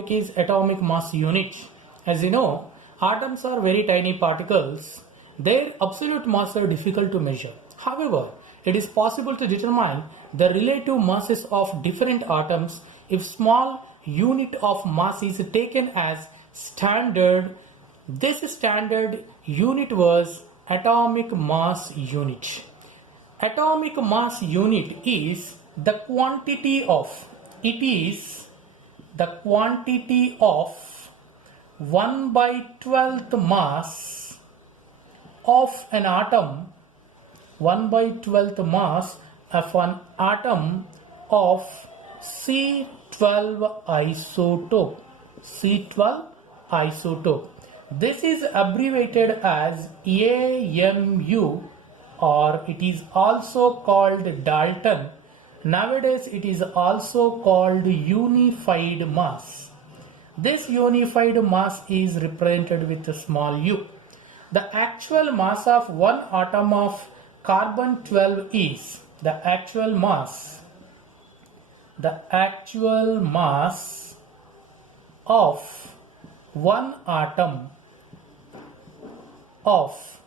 topic is atomic mass unit. As you know, atoms are very tiny particles. Their absolute mass are difficult to measure. However, it is possible to determine the relative masses of different atoms if small unit of mass is taken as standard. This standard unit was atomic mass unit. Atomic mass unit is the quantity of, it is the quantity of 1 by 12th mass of an atom, 1 by 12th mass of an atom of C12 isotope. C12 isotope. This is abbreviated as AMU, or it is also called Dalton. Nowadays it is also called unified mass. This unified mass is represented with a small u. The actual mass of one atom of carbon 12 is the actual mass of one atom of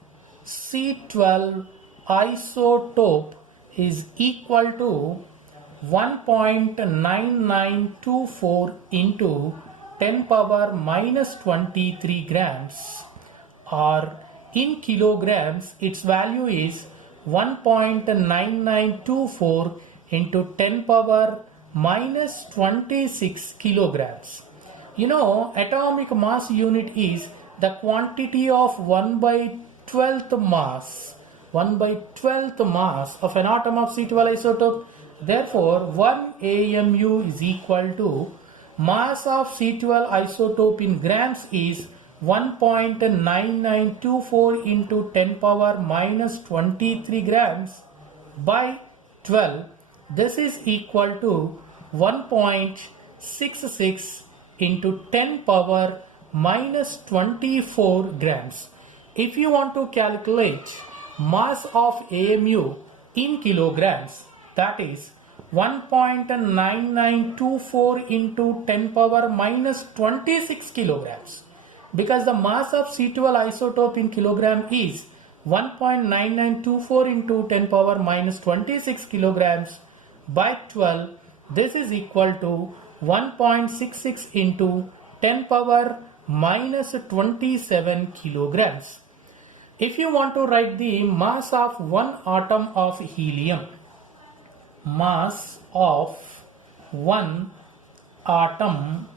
C12 isotope is equal to 1.9924 into 10 power minus 23 grams, or in kilograms its value is 1.9924 into 10 power minus 26 kilograms. You know, atomic mass unit is the quantity of 1 by 12th mass, 1 by 12th mass of an atom of C12 isotope. Therefore, 1 AMU is equal to mass of C12 isotope in grams is 1.9924 into 10 power minus 23 grams by 12. This is equal to 1.66 into 10 power minus 24 grams. If you want to calculate mass of AMU in kilograms, that is 1.9924 into 10 power minus 26 kilograms. Because the mass of C12 isotope in kilogram is 1.9924 into 10 power minus 26 kilograms by 12. This is equal to 1.66 into 10 power minus 27 kilograms. If you want to write the mass of one atom of helium, mass of one atom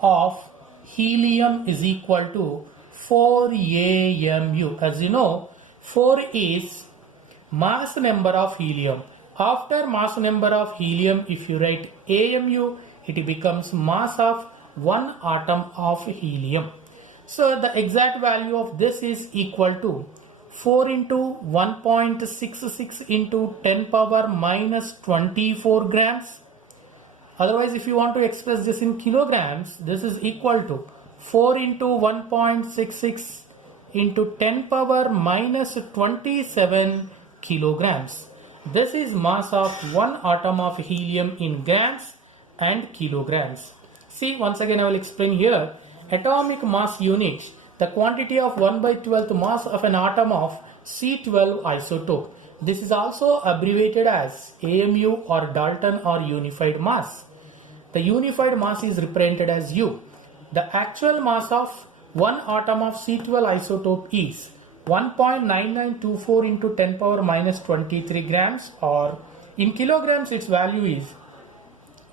of helium is equal to 4 AMU. As you know, 4 is mass number of helium. After mass number of helium, if you write AMU, it becomes mass of one atom of helium. So the exact value of this is equal to 4 into 1.66 into 10 power minus 24 grams. Otherwise, if you want to express this in kilograms, this is equal to 4 into 1.66 into 10 power minus 27 kilograms. This is mass of one atom of helium in grams and kilograms. See, once again I will explain here. Atomic mass unit, the quantity of 1 by 12th mass of an atom of C12 isotope. This is also abbreviated as AMU or Dalton or unified mass. The unified mass is represented as U. The actual mass of one atom of C12 isotope is 1.9924 into 10 power minus 23 grams, or in kilograms its value is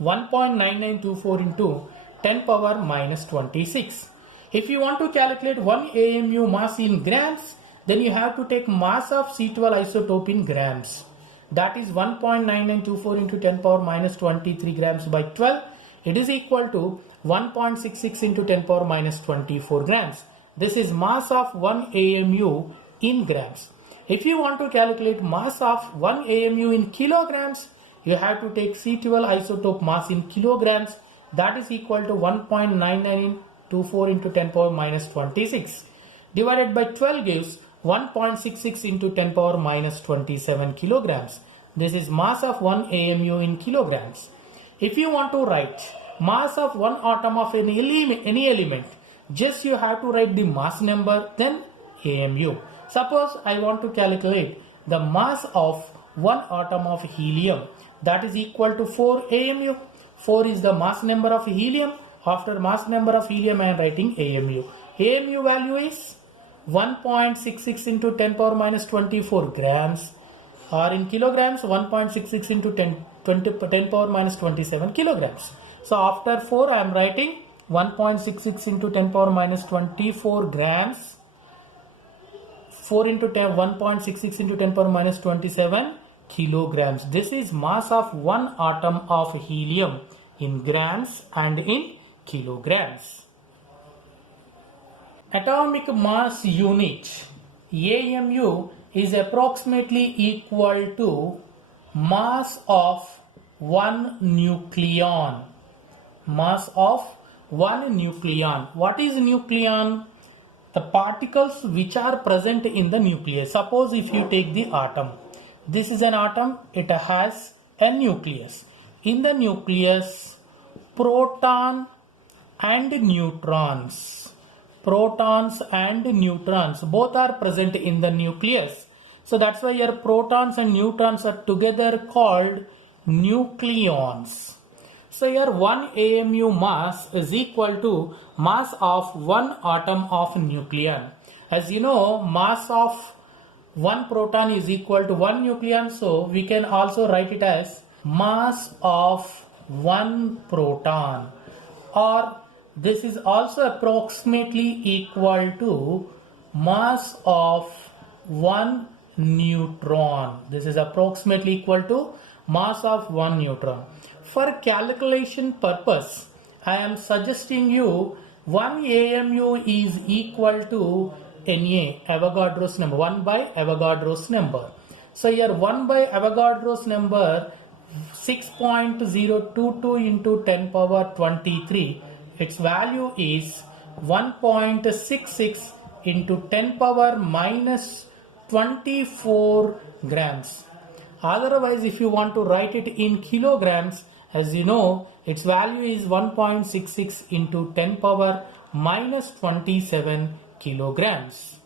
1.9924 into 10 power minus 26. If you want to calculate 1 AMU mass in grams, then you have to take mass of C12 isotope in grams. That is 1.9924 into 10 power minus 23 grams by 12. It is equal to 1.66 into 10 power minus 24 grams. This is mass of 1 AMU in grams. If you want to calculate mass of 1 AMU in kilograms, you have to take C12 isotope mass in kilograms. That is equal to 1.9924 into 10 power minus 26 divided by 12 gives 1.66 into 10 power minus 27 kilograms. This is mass of 1 AMU in kilograms. If you want to write mass of one atom of any element, just you have to write the mass number, then AMU. Suppose I want to calculate the mass of one atom of helium, that is equal to 4 AMU. 4 is the mass number of helium. After mass number of helium, I am writing AMU. AMU value is 1.66 into 10 power minus 24 grams, or in kilograms 1.66 into 10 power minus 27 kilograms. So after 4 I am writing 1.66 into 10 power minus 24 grams. 4 into 10, 1.66 into 10 power minus 27 kilograms. This is mass of one atom of helium in grams and in kilograms. Atomic mass unit AMU is approximately equal to mass of one nucleon. Mass of one nucleon. What is nucleon? The particles which are present in the nucleus. Suppose if you take the atom, this is an atom, it has a nucleus. In the nucleus, proton and neutrons both are present in the nucleus. So that's why your protons and neutrons are together called nucleons. So here 1 AMU mass is equal to mass of one atom of nucleon. As you know, mass of one proton is equal to one nucleon, so we can also write it as mass of one proton, or this is also approximately equal to mass of one neutron. This is approximately equal to mass of one neutron. For calculation purpose, I am suggesting you 1 AMU is equal to Na, Avogadro's number, 1 by Avogadro's number. So here 1 by Avogadro's number 6.022 into 10 power 23. Its value is 1.66 into 10 power minus 24 grams. Otherwise, if you want to write it in kilograms, as you know, its value is 1.66 into 10 power minus 27 kilograms.